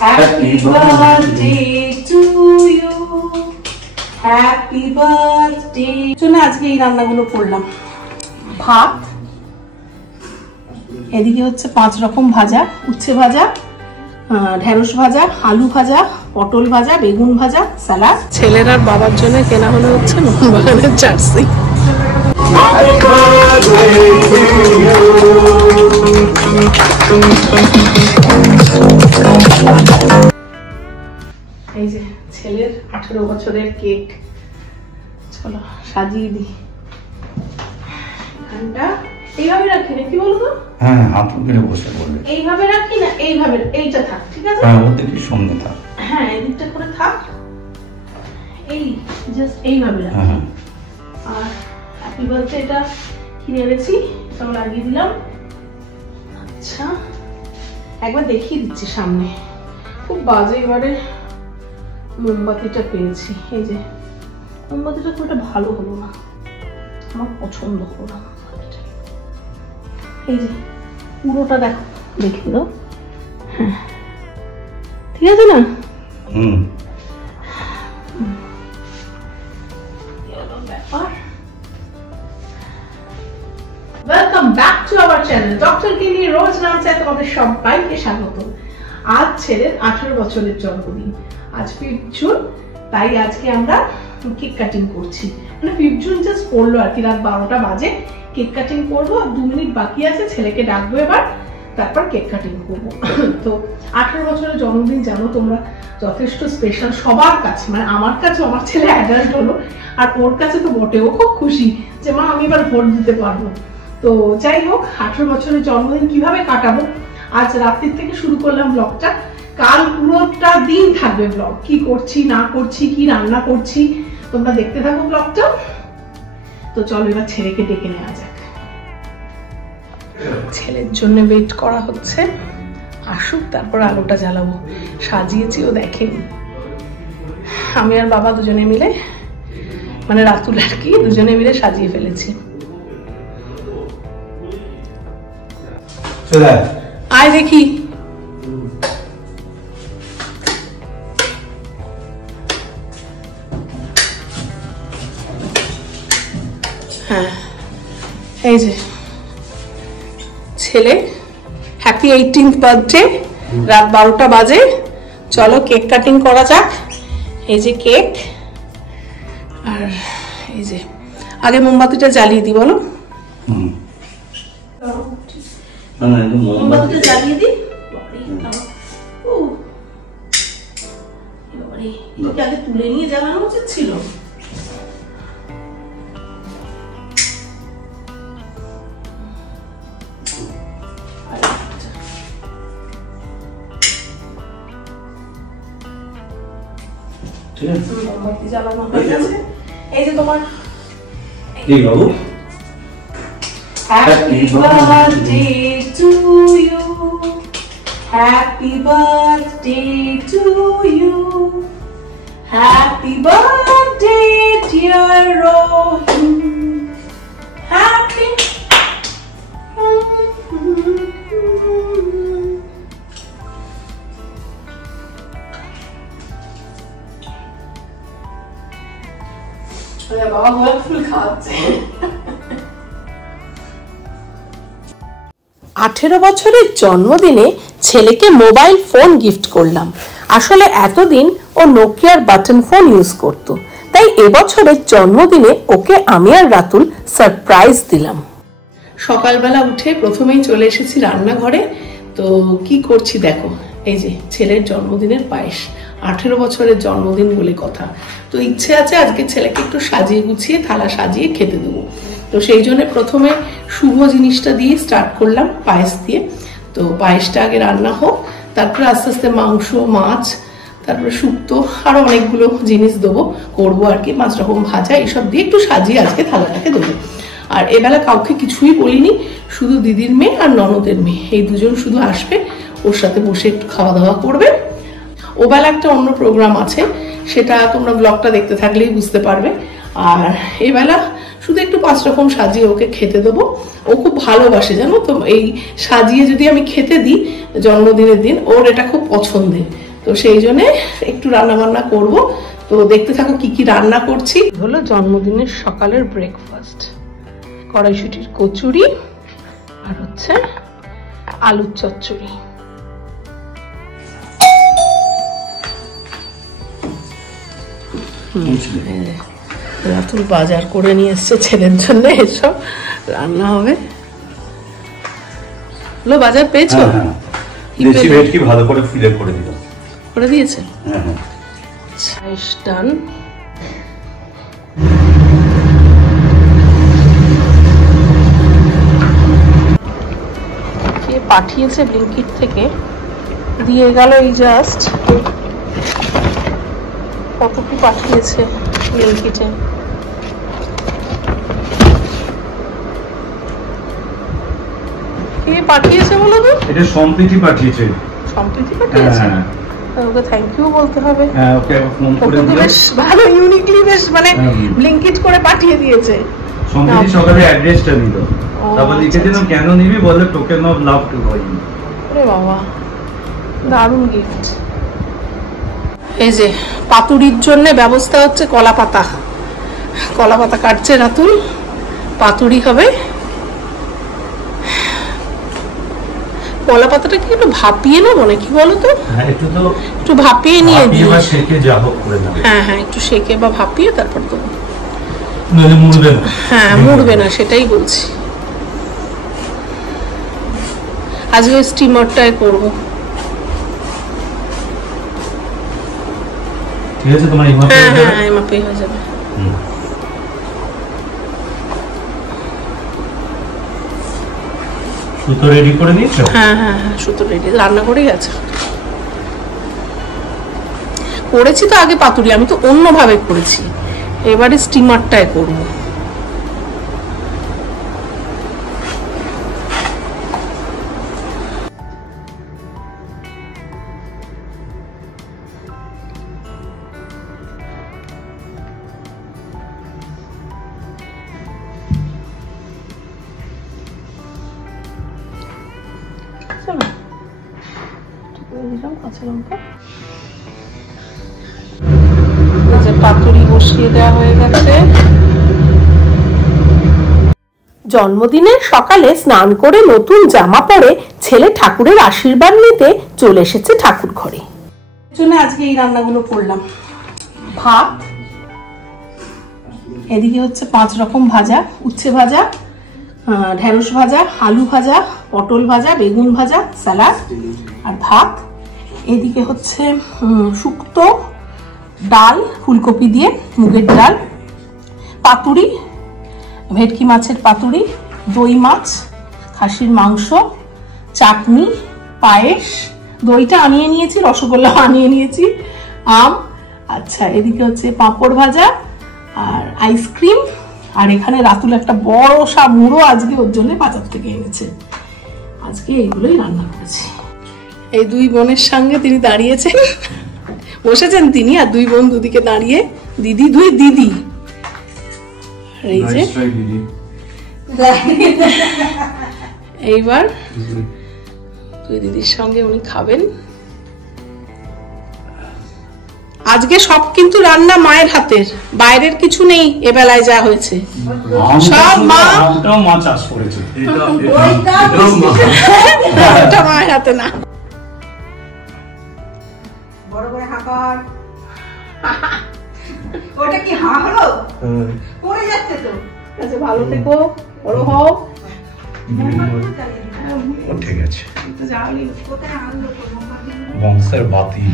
Happy birthday to you. Happy birthday. চলো আজকে এই রান্নাগুলো করলাম। ভাত, এদিকে হচ্ছে 5 রকম ভাজা, উচ্ছে ভাজা, ঢেঁড়স ভাজা, আলু ভাজা, পটল ভাজা, বেগুন ভাজা, স্যালাড। ছেলের আর বাবার জন্য কেনা হলো হচ্ছে মোহনবাগানের জার্সি। এই যে ছেলের 18 বছরের কেক, চলো সাজিয়ে দিই। এখানটা এইভাবে রাখি না, কি বলবো? হ্যাঁ, হাত উঠে বসে বলবে। এইভাবে রাখি না, এইভাবে, এইটা থাক, ঠিক আছে? হ্যাঁ, ওতে কি সঙ্গে থাক। হ্যাঁ, এদিকটা করে থাক, এই জাস্ট এইভাবে রাখি। হ্যাঁ, আর হ্যাপি বার্থডে এটা কিনে এনেছি, এটা লাগিয়ে দিলাম। আচ্ছা, একবার দেখিয়ে দিচ্ছি সামনে। খুব বাজে এবারে মোমবাতিটা পেয়েছি। এই যে মোমবাতিটা খুব একটা ভালো হলো না, আমার পছন্দ হলো না। এই যে পুরোটা দেখো, দেখে দাও। হ্যাঁ, ঠিক আছে না? ব্যাপার। Welcome back to our channel doctor কে নিয়ে রোজ রান্নায় তোমাদের সবাইকে স্বাগত। আজ ছেলের 18 বছরের জন্মদিন, আজ 5 জুন, তাই আজকে আমরা কেক কাটিং করছি। মানে 5 জুন জাস্ট পড়লো আর কি, রাত 12টা বাজে। কেক কাটিং করবো, 2 মিনিট বাকি আছে, ছেলেকে ডাকবো এবার, তারপর কেক কাটিং করবো। তো 18 বছরের জন্মদিন জানো তোমরা যথেষ্ট স্পেশাল সবার কাছে, মানে আমার কাছে, আমার ছেলে অ্যাডাল্ট হলো আর ওর কাছে তো বটেও খুব খুশি যে মা আমি এবার ভোট দিতে পারবো। তো যাই হোক, 18 বছরের জন্মদিন কিভাবে কাটাবো, আজ রাত্রির থেকে শুরু করলাম ব্লগটা। কাল পুরোটা দিন থাকবে ব্লগ, কি করছি না করছি, কি রান্না করছি, তোমরা দেখতে থাকো ব্লগটা। তো চলো এবার ছেলেকে ডেকে নেওয়া যাক। ছেলের জন্য ওয়েট করা হচ্ছে, আসুক তারপর আলোটা জ্বালাবো। সাজিয়েছি ও দেখেনি। আমি আর বাবা দুজনে মিলে, মানে রাতুল আর কি, দুজনে মিলে সাজিয়ে ফেলেছি। আয় দেখি। হ্যাঁ, এই যে ছেলে, হ্যাপি 18th বার্থডে, রাত 12টা বাজে। চলো কেক কাটিং করা যাক। এই যে কেক, আর এই যে আগে মোমবাতিটা জ্বালিয়ে দিই, বলো। মোমবাতিটা জ্বালিয়ে দিই। আগে তুলে নিয়ে জ্বালানো উচিত ছিল। মোমবাতি জ্বালানো হয়ে গেছে। এই যে তোমার বাবু, Happy birthday to you, happy birthday to you, happy birthday dear Rohan, happy বাবা গোলাপ ফুল খাওয়াচ্ছে। 18 বছরের জন্মদিনে ছেলেকে মোবাইল ফোন গিফট করলাম। আসলে এতদিন ও নোকিয়ার বাটন ফোন ইউজ করত, তাই এবছরের জন্মদিনে ওকে আমি আর রাতুল সারপ্রাইজ দিলাম। সকালবেলা উঠে প্রথমেই চলে এসেছি রান্নাঘরে। তো কি করছি দেখো, এই যে ছেলের জন্মদিনের পায়েস। 18 বছরের জন্মদিন বলে কথা, তো ইচ্ছে আছে আজকে ছেলেকে একটু সাজিয়ে গুছিয়ে থালা সাজিয়ে খেতে দেবো। তো সেই জন্য প্রথমে শুভ জিনিসটা দিয়ে স্টার্ট করলাম, পায়েস দিয়ে। তো পায়েসটা আগে রান্না হোক, তারপরে আস্তে আস্তে মাংস, মাছ, তারপরে শুক্তো, আরো অনেকগুলো জিনিস দেবো, করবো আর কি। 5 রকম ভাজা, এইসব দিয়ে একটু সাজিয়ে আজকে থালাটাকে দেবো। আর এবেলা কাউকে কিছুই বলিনি, শুধু দিদির মেয়ে আর ননদের মেয়ে, এই দুজন শুধু আসবে, ওর সাথে বসে একটু খাওয়া দাওয়া করবে। ওবেলা একটা অন্য প্রোগ্রাম আছে, সেটা তোমরা ব্লগটা দেখতে থাকলেই বুঝতে পারবে। আর এবেলা শুধু একটু 5 রকম সাজিয়ে ওকে খেতে দেবো। ও খুব ভালোবাসে জানো তো, এই সাজিয়ে যদি আমি খেতে দিই জন্মদিনের দিন, ওর এটা খুব পছন্দের। তো সেই জন্য একটু রান্না বান্না করব। তো দেখতে থাকো কি কি রান্না করছি। হলো জন্মদিনের সকালের ব্রেকফাস্ট, কড়াইশুটির কচুরি আর হচ্ছে আলুর চচ্চড়ি। রাতুল বাজার করে নিয়ে এসছে ছেলের জন্য, এসব রান্না হবে। লো বাজার পেয়েছো? দেশি ভেটকি ভালো করে ফিলে করে দিল, করে দিয়েছে। হ্যাঁ ডান। কে পাঠিয়েছে ব্লিঙ্কিট থেকে, দিয়ে গেল এই জাস্ট। কত কি পাঠিয়েছে ব্লিঙ্কিটে। কে পাঠিয়েছে বলো তো? এটা সম্প্রীতি পাঠিয়েছে। সম্প্রীতি পাঠিয়েছে? ওকে থ্যাংক ইউ বলতে হবে। হ্যাঁ, ওকে ফোন করে দিও। বেশ ভালো ইউনিকলি বেশ মানে ব্লিঙ্কিট করে পাঠিয়ে দিয়েছে। সম্প্রীতি সকালে অ্যাড্রেসটা দিল, তারপর লিখে দিল কেন নিবি, বলে টোকেন অফ লাভ টু বয়। আরে বাবা, দারুণ গিফট। এই যে পাতুরির জন্য ব্যবস্থা হচ্ছে কলা পাতা। কলা পাতা কাটছে রাতুল, পাতুরি হবে। কলা পাতাটা কি একটু ভাপিয়ে নেবো নাকি বলো তো? হ্যাঁ, একটু ভাপিয়ে নিয়ে দিই। সেকে যা হোক করে নাও। হ্যাঁ হ্যাঁ, একটু সেকে বা ভাপিয়ে তারপর দেবো। নইলে মুড়বে না। হ্যাঁ, মুড়বে না, সেটাই বলছি। আজকে স্টিমারটাই করবো। ঠিক আছে, তোমার এই মাপে? হ্যাঁ হ্যাঁ, এই মাপেই হয়ে যাবে। সুতো রেডি করে দিয়েছো? হ্যাঁ হ্যাঁ হ্যাঁ, সুতো রেডি, রান্না করেই আছে। করেছি তো আগে পাতুরি, আমি তো অন্যভাবে করেছি, এবারে স্টিমারটাই করবো। পাতুরি বসিয়ে দেওয়া হয়ে গেছে। জন্মদিনের সকালে স্নান করে নতুন জামা পরে ছেলে ঠাকুরের আশীর্বাদ নিতে চলে এসেছে ঠাকুর ঘরে। জন্য আজকে এই রান্নাগুলো করলাম। ভাত, এদিকে হচ্ছে 5 রকম ভাজা, উচ্ছে ভাজা, ঢেঁড়স ভাজা, আলু ভাজা, পটল ভাজা, বেগুন ভাজা, স্যালাড আর ভাত। এদিকে হচ্ছে শুক্তো, ডাল, ফুলকপি দিয়ে মুগের ডাল, পাতুরি, ভেটকি মাছের পাতুরি, দই মাছ, খাসির মাংস, চাটনি, পায়েস, দইটা আনিয়ে নিয়েছি, রসগোল্লা আনিয়ে নিয়েছি, আম। আচ্ছা, এদিকে হচ্ছে পাঁপড় ভাজা আর আইসক্রিম। আর এখানে রাতুল একটা বড় সা মুড়ো আজকে ওর জন্য বাজার থেকে এনেছে। আজকে এইগুলোই রান্না করেছি। এই 2 বোনের সঙ্গে তিনি দাঁড়িয়েছেন, বসেছেন তিনি, আর 2 বোন দুদিকে দাঁড়িয়ে, দিদি 2 দিদি। এই যে এইবার 2 দিদির সঙ্গে উনি খাবেন। আজকে সব কিন্তু রান্না মায়ের হাতের, বাইরের কিছু নেই। এবেলায় যা হয়েছে সব মা চাষ করেছে, এটা মায়ের হাতে না। বড় করে হাঁকার ওটা কি হা হলো? পড়ে যাচ্ছে তো। আচ্ছা, ভালো থেকো, বড় হও। ঠিক আছে, কোথায় আনলো? বংশের বাতি।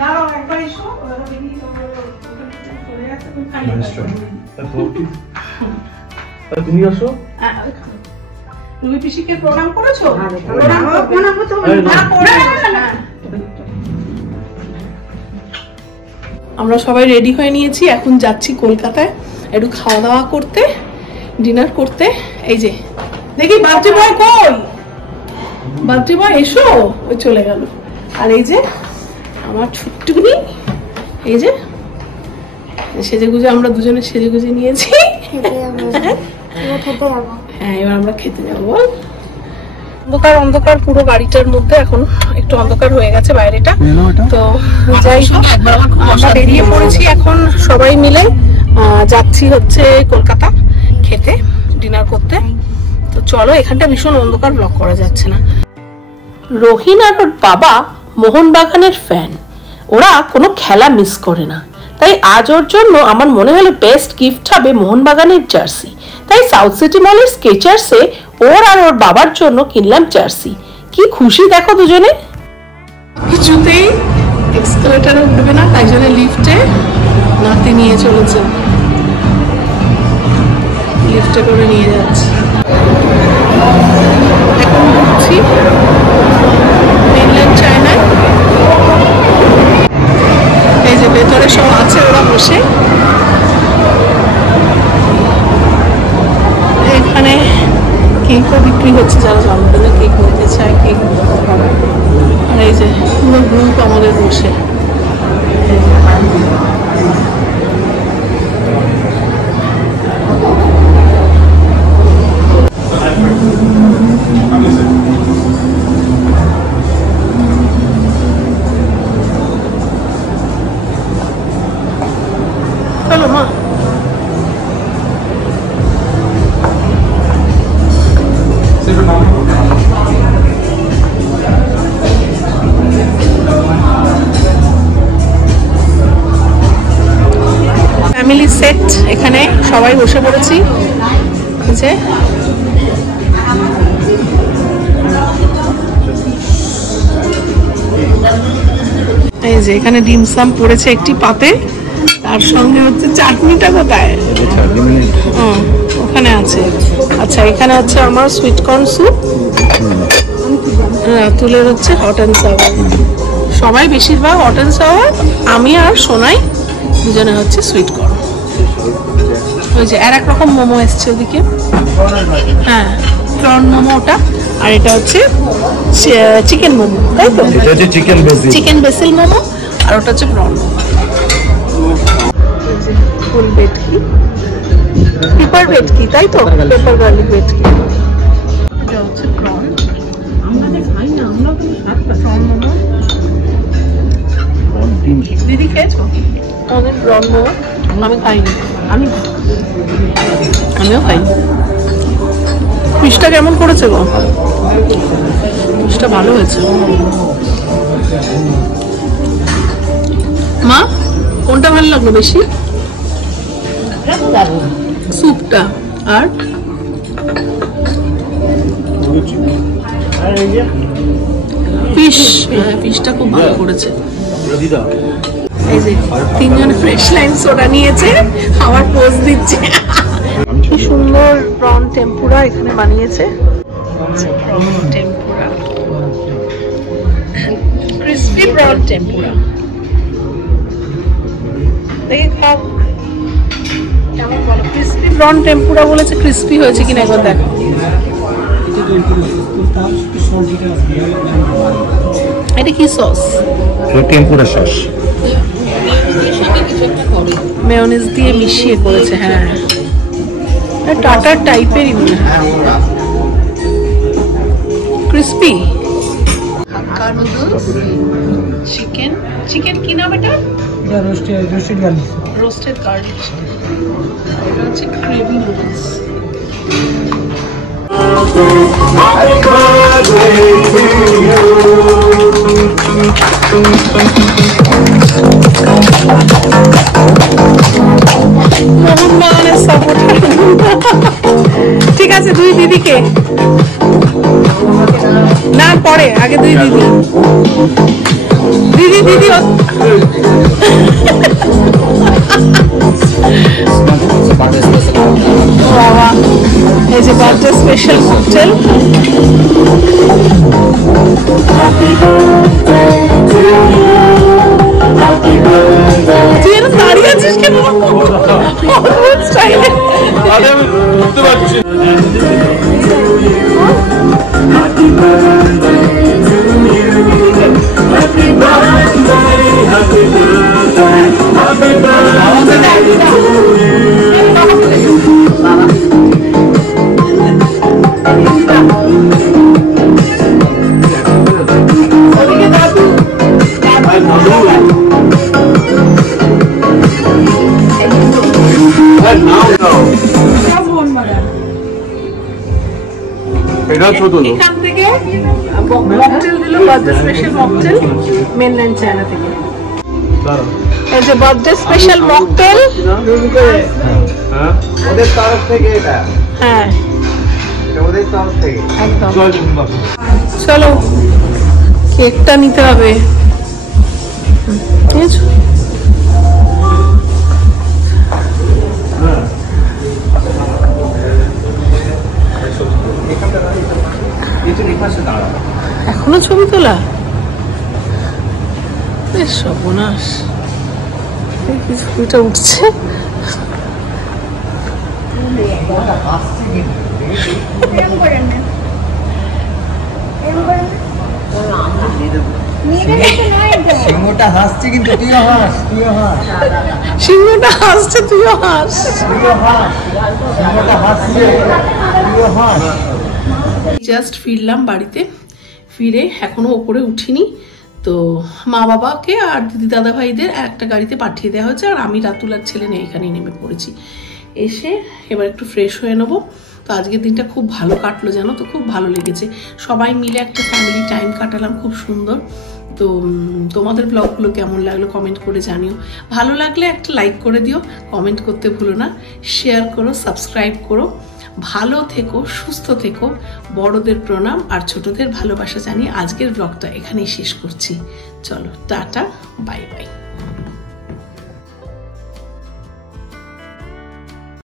দাঁড়াও, একবার এসো। তুমি আসো। তুমি পিসিকে প্রণাম করেছো? আমরা সবাই রেডি হয়ে নিয়েছি, এখন যাচ্ছি কলকাতায় একটু খাওয়া দাওয়া করতে, ডিনার করতে। এই যে দেখি বার্থডে বয় কই, বার্থডে বয় এসো, ওই চলে গেল। আর এই যে আমার ছোট্টুকুনি, এই যে সেজেগুজে আমরা দুজনে সেজেগুজে নিয়েছি। হ্যাঁ, এবার আমরা খেতে যাবো। বল অন্ধকার অন্ধকার পুরো গাড়িটার মধ্যে, এখন একটু অন্ধকার হয়ে গেছে বাইরেটা। তো যাই হোক, আমরা বেরিয়ে পড়েছি এখন সবাই মিলে, যাচ্ছি হচ্ছে কলকাতা খেতে, ডিনার করতে। তো চলো, এখানটা ভীষণ অন্ধকার, ব্লগ করা যাচ্ছে না। রহিন আর ওর বাবা মোহনবাগানের ফ্যান, ওরা কোনো খেলা মিস করে না, তাই আজ ওর জন্য আমার মনে হলো বেস্ট গিফট হবে মোহনবাগানের জার্সি। তাই সাউথ সিটি মলের স্কেচার্সে ওর আর ওর বাবার জন্য কিনলাম জার্সি। কি খুশি দেখো দুজনে। কিছুতেই এক্সকালেটারে উঠবে না, তাই জন্য লিফটে নাতি নিয়ে চলেছে, লিফটে করে নিয়ে যাচ্ছে। এখন ঘুরছি মেইনল্যান্ড চায়নায়। এই যে ভেতরে সব আছে, ওরা বসে। এখানে কেকও বিক্রি হচ্ছে, যারা জন্মদিনে কেক নিতে চায় কেক। আর এই যে পুরো গ্রুপ আমাদের বসে। চলো মা। ফ্যামিলি সেট, এখানে সবাই বসে পড়েছি। এই যে এখানে ডিমসাম পড়েছে একটি পাতে, তার সঙ্গে হচ্ছে চাটনিটা কোথায়? ওখানে আছে। আচ্ছা, এখানে হচ্ছে আমার সুইট কর্ন স্যুপ, রাতুলের হচ্ছে হট অ্যান্ড সাওয়ার। সবাই বেশিরভাগ হট অ্যান্ড সাওয়ার, আমি আর সোনাই দুজনে হচ্ছে সুইট কর্ন। ওই যে আর এক রকম মোমো এসছে ওদিকে, হ্যাঁ প্রন মোমো ওটা, আর এটা হচ্ছে চিকেন মোমো, তাই তো? চিকেন বেসিল মোমো, আর ওটা হচ্ছে প্রন মোমো। ফুল ভেটকি, পেপার ভেটকি, তাই তো? পেপার গার্লিক ভেটকি। এটা হচ্ছে প্রন, প্রন মোমো। দিদি খেয়েছো? অনেক প্রন মোমো আমি খাইনি, আমিও খাইনি। ফিশটা কেমন করেছে গো? ফিশটা ভালো হয়েছে। মা, কোনটা ভালো লাগলো বেশি? স্যুপটা আর ফিশ, ফিশটা খুব ভালো করেছে। এই যে তিনজন ফ্রেশ লাইম সোডা নিয়েছে, আমার পোজ দিচ্ছে। কি সুন্দর প্রন টেম্পুরা এখানে বানিয়েছে। Prawn tempura, crispy prawn tempura. দেখি খাও কেমন বলো। ক্রিসপি প্রন টেম্পুরা বলেছে, ক্রিসপি হয়েছে কিনা একবার দেখো। এটা কি সস? টেম্পুরা সস, মেয়োনিজ দিয়ে মিশিয়ে করেছে। হ্যাঁ, টাটার টাইপেরই মনে হয়। ক্রিসপি হাক্কা নুডলস, চিকেন। চিকেন কি নাম এটা? Roasted garlic. এটা হচ্ছে গ্রেভি নুডলস। মোহনবাগানের সাপোর্টার। ঠিক আছে, দুই দিদিকে না, পরে আগে দুই দিদি। দিদি দিদি বাবা, এই যে বার্থডে স্পেশাল ককটেল। তুই এরকম দাঁড়িয়ে আছিস কেন? স্টাইলে এটাও ছোট তো। এখান থেকে মকটেল দিল, birthday special mocktail mainland China থেকে। এই যে বার্থডে স্পেশাল মকটেল, হ্যাঁ ওদের তরফ থেকে এটা, হ্যাঁ এটা ওদের তরফ থেকে। একদম। চল বাবু। চলো কেকটা নিতে হবে, ঠিক আছে? এখনো ছবি তোলা? বেশ সর্বনাশ, ছবিটা উঠছে। সিংহটা হাসছে কিন্তু তুইও হাস, তুইও হাস, সিংহটা হাসছে, তুইও হাস। তুইও হাস, সিংহটা হাসছে, তুইও হাস। জাস্ট ফিরলাম বাড়িতে, ফিরে এখনো ওপরে উঠিনি। তো মা বাবাকে আর দিদি দাদা ভাইদের একটা গাড়িতে পাঠিয়ে দেওয়া হয়েছে, আর আমি রাতুল আর ছেলে নিয়ে এখানেই নেমে পড়েছি। এসে এবার একটু ফ্রেশ হয়ে নেবো। তো আজকের দিনটা খুব ভালো কাটলো, জানো তো, খুব ভালো লেগেছে। সবাই মিলে একটা ফ্যামিলি টাইম কাটালাম, খুব সুন্দর। তো তোমাদের ব্লগগুলো কেমন লাগলো কমেন্ট করে জানিও। ভালো লাগলে একটা লাইক করে দিও, কমেন্ট করতে ভুলো না, শেয়ার করো, সাবস্ক্রাইব করো। ভালো থেকো, সুস্থ থেকো। বড়দের প্রণাম আর ছোটদের ভালোবাসা জানিয়ে আজকের ব্লগটা এখানেই শেষ করছি। চলো টাটা, বাই বাই।